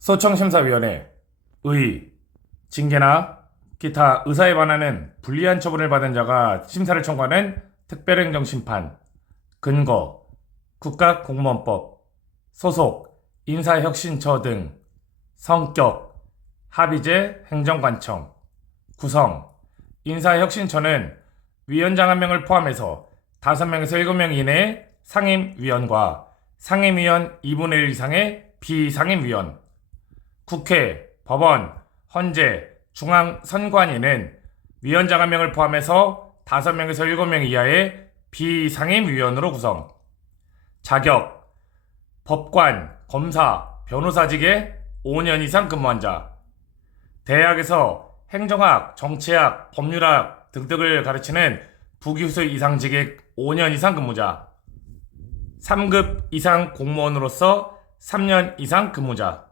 소청심사위원회, 의, 징계나 기타 의사에 반하는 불리한 처분을 받은 자가 심사를 청구하는 특별행정심판, 근거, 국가공무원법, 소속, 인사혁신처 등, 성격, 합의제 행정관청, 구성, 인사혁신처는 위원장 1명을 포함해서 5명에서 7명 이내의 상임위원과 상임위원 2분의 1 이상의 비상임위원, 국회, 법원, 헌재, 중앙선관위는 위원장 1명을 포함해서 5명에서 7명 이하의 비상임위원으로 구성. 자격, 법관, 검사, 변호사직에 5년 이상 근무한 자, 대학에서 행정학, 정치학, 법률학 등등을 가르치는 부교수 이상직에 5년 이상 근무자, 3급 이상 공무원으로서 3년 이상 근무자,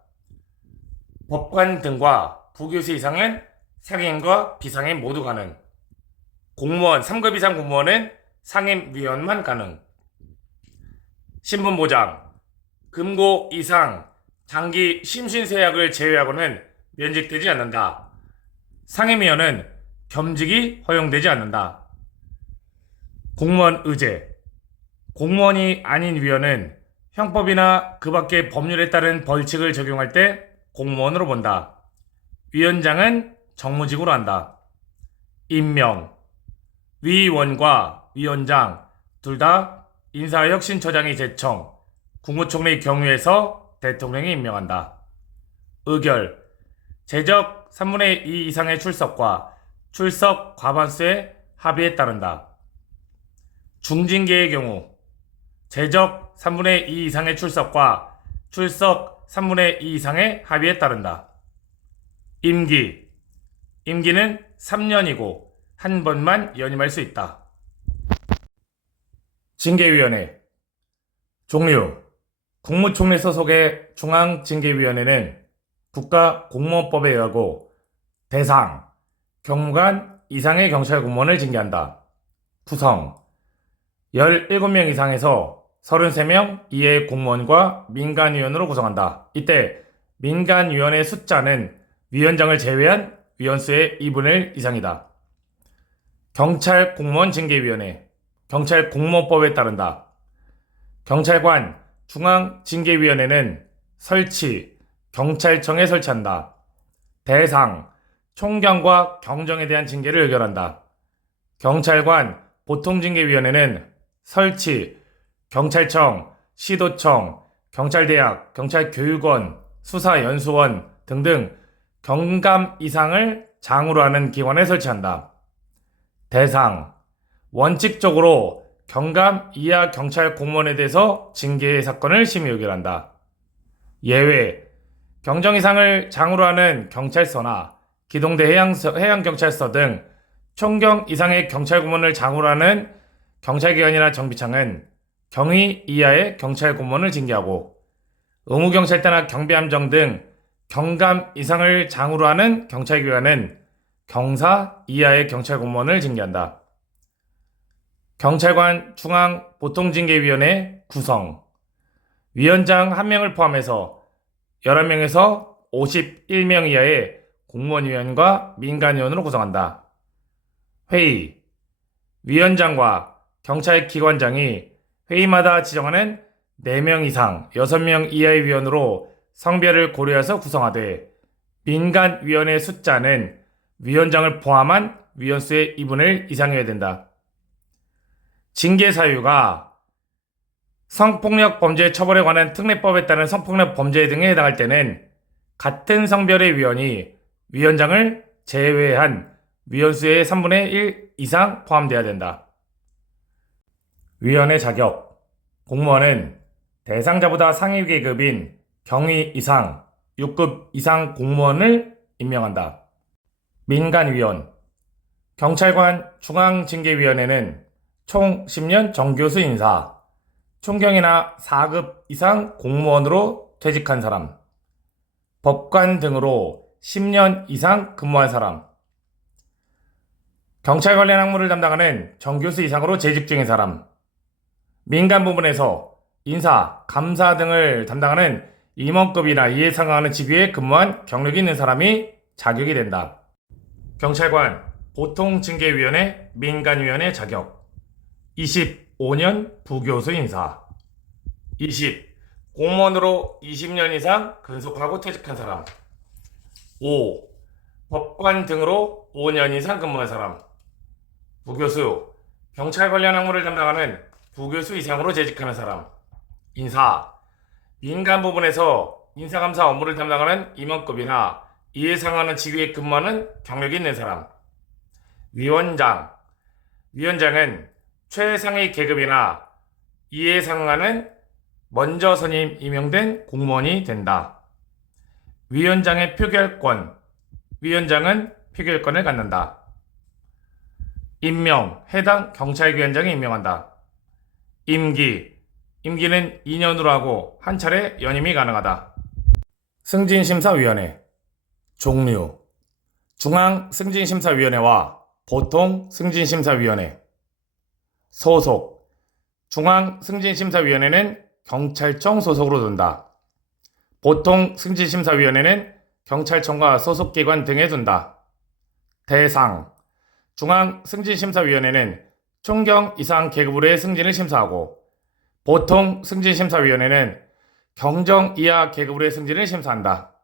법관 등과 부교수 이상은 상임과 비상임 모두 가능. 공무원 3급 이상 공무원은 상임위원만 가능. 신분보장, 금고 이상 장기 심신세약을 제외하고는 면직되지 않는다. 상임위원은 겸직이 허용되지 않는다. 공무원 의제, 공무원이 아닌 위원은 형법이나 그 밖의 법률에 따른 벌칙을 적용할 때 공무원으로 본다. 위원장은 정무직으로 한다. 임명, 위원과 위원장 둘 다 인사혁신처장이 제청, 국무총리 경위에서 대통령이 임명한다. 의결, 제적 3분의 2 이상의 출석과 출석 과반수의 합의에 따른다. 중징계의 경우, 제적 3분의 2 이상의 출석과 출석 3분의 2 이상의 합의에 따른다. 임기, 임기는 3년이고 한 번만 연임할 수 있다. 징계위원회, 종류, 국무총리 소속의 중앙징계위원회는 국가공무원법에 의하고 대상, 경무관 이상의 경찰 공무원을 징계한다. 구성, 17명 이상에서 33명 이하의 공무원과 민간위원으로 구성한다. 이때 민간위원의 숫자는 위원장을 제외한 위원수의 2분의 1 이상이다. 경찰공무원 징계위원회, 경찰공무원법에 따른다. 경찰관 중앙징계위원회는 설치, 경찰청에 설치한다. 대상, 총경과 경정에 대한 징계를 의결한다. 경찰관 보통징계위원회는 설치, 경찰청, 시도청, 경찰대학, 경찰교육원, 수사연수원 등등 경감 이상을 장으로 하는 기관에 설치한다. 대상, 원칙적으로 경감 이하 경찰 공무원에 대해서 징계의 사건을 심의 의결한다. 예외, 경정 이상을 장으로 하는 경찰서나 기동대 해양경찰서 등 총경 이상의 경찰 공무원을 장으로 하는 경찰기관이나 정비창은 경위 이하의 경찰 공무원을 징계하고, 의무경찰대나 경비함정 등 경감 이상을 장으로 하는 경찰기관은 경사 이하의 경찰 공무원을 징계한다. 경찰관 중앙보통징계위원회 구성, 위원장 1명을 포함해서 11명에서 51명 이하의 공무원위원과 민간위원으로 구성한다. 회의, 위원장과 경찰기관장이 회의마다 지정하는 4명 이상 6명 이하의 위원으로 성별을 고려해서 구성하되, 민간위원의 숫자는 위원장을 포함한 위원수의 2분의 1 이상이어야 된다. 징계 사유가 성폭력 범죄 처벌에 관한 특례법에 따른 성폭력 범죄 등에 해당할 때는 같은 성별의 위원이 위원장을 제외한 위원수의 3분의 1 이상 포함되어야 된다. 위원의 자격, 공무원은 대상자보다 상위 계급인 경위 이상, 6급 이상 공무원을 임명한다. 민간위원, 경찰관 중앙징계위원회는 총 10년 정교수 인사, 총경이나 4급 이상 공무원으로 퇴직한 사람, 법관 등으로 10년 이상 근무한 사람, 경찰 관련 학무를 담당하는 정교수 이상으로 재직 중인 사람, 민간 부문에서 인사, 감사 등을 담당하는 임원급이나 이에 상하는 직위에 근무한 경력이 있는 사람이 자격이 된다. 경찰관 보통징계위원회 민간위원회 자격 25년 부교수 인사 20. 공무원으로 20년 이상 근속하고 퇴직한 사람 5. 법관 등으로 5년 이상 근무한 사람 부교수 경찰 관련 학무를 담당하는 부교수 이상으로 재직하는 사람 인사 민간 부분에서 인사감사 업무를 담당하는 임원급이나 이에 상하는 직위에 근무하는 경력이 있는 사람 위원장 위원장은 최상위 계급이나 이에 상하는 먼저 선임 임명된 공무원이 된다. 위원장의 표결권 위원장은 표결권을 갖는다. 임명 해당 경찰위원장이 임명한다. 임기는 2년으로 하고 한 차례 연임이 가능하다. 승진심사위원회 종류 중앙승진심사위원회와 보통승진심사위원회 소속 중앙승진심사위원회는 경찰청 소속으로 둔다. 보통승진심사위원회는 경찰청과 소속기관 등에 둔다. 대상 중앙승진심사위원회는 총경 이상 계급으로의 승진을 심사하고 보통승진심사위원회는 경정 이하 계급으로의 승진을 심사한다.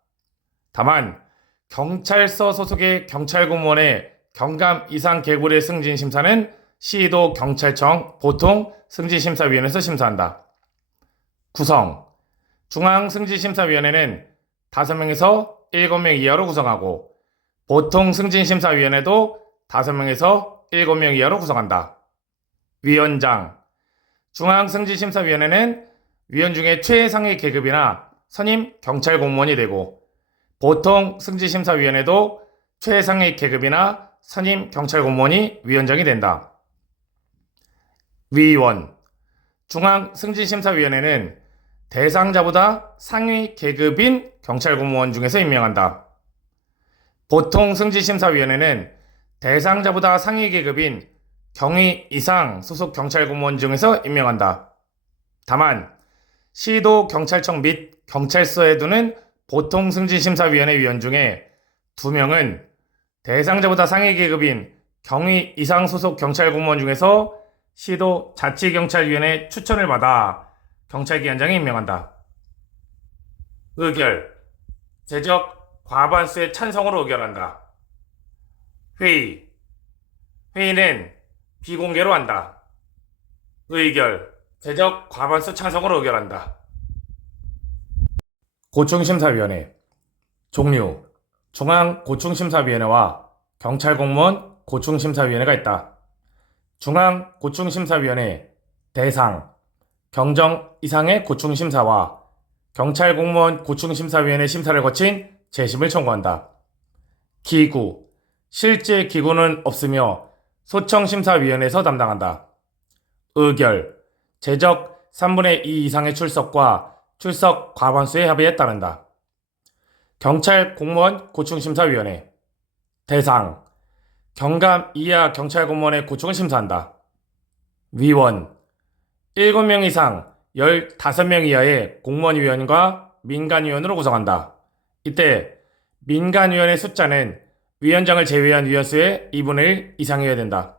다만 경찰서 소속의 경찰공무원의 경감 이상 계급으로의 승진 심사는 시도 경찰청 보통승진심사위원회에서 심사한다. 구성 중앙승진심사위원회는 5명에서 7명 이하로 구성하고 보통승진심사위원회도 5명에서 7명 이하로 구성한다. 위원장 중앙승진심사위원회는 위원 중에 최상위 계급이나 선임 경찰공무원이 되고 보통승진심사위원회도 최상위 계급이나 선임 경찰공무원이 위원장이 된다. 위원 중앙승진심사위원회는 대상자보다 상위 계급인 경찰공무원 중에서 임명한다. 보통승진심사위원회는 대상자보다 상위 계급인 경위 이상 소속 경찰공무원 중에서 임명한다. 다만 시도 경찰청 및 경찰서에 두는 보통승진심사위원회 위원 중에 2명은 대상자보다 상위 계급인 경위 이상 소속 경찰공무원 중에서 시도 자치경찰위원회 추천을 받아 경찰기관장이 임명한다. 의결 제적 과반수의 찬성으로 의결한다. 회의는 비공개로 한다. 의결 제적 과반수 찬성으로 의결한다. 고충심사위원회 종류 중앙고충심사위원회와 경찰공무원 고충심사위원회가 있다. 중앙고충심사위원회 대상 경정 이상의 고충심사와 경찰공무원 고충심사위원회 심사를 거친 재심을 청구한다. 기구 실제 기구는 없으며 소청심사위원회에서 담당한다. 의결 제적 3분의 2 이상의 출석과 출석 과반수의 합의에 따른다. 경찰공무원 고충심사위원회 대상 경감 이하 경찰공무원의 고충을 심사한다. 위원 7명 이상 15명 이하의 공무원위원과 민간위원으로 구성한다. 이때 민간위원의 숫자는 위원장을 제외한 위원수의 2분의 1 이상이어야 된다.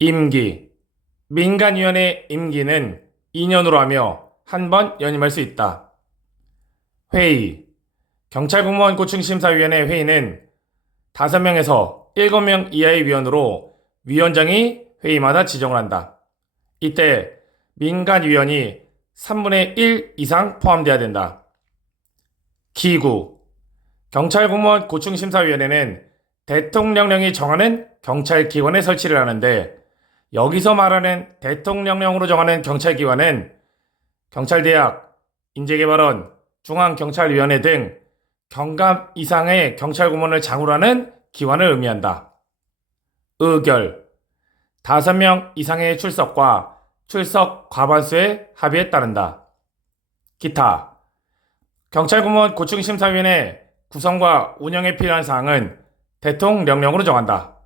임기 민간위원의 임기는 2년으로 하며 한 번 연임할 수 있다. 회의 경찰공무원 고충심사위원회 회의는 5명에서 7명 이하의 위원으로 위원장이 회의마다 지정을 한다. 이때 민간위원이 3분의 1 이상 포함되어야 된다. 기구 경찰공무원 고충심사위원회는 대통령령이 정하는 경찰기관에 설치를 하는데 여기서 말하는 대통령령으로 정하는 경찰기관은 경찰대학, 인재개발원, 중앙경찰위원회 등 경감 이상의 경찰공무원을 장으로 하는 기관을 의미한다. 의결 5명 이상의 출석과 출석 과반수의 합의에 따른다. 기타 경찰공무원 고충심사위원회 구성과 운영에 필요한 사항은 대통령령으로 정한다.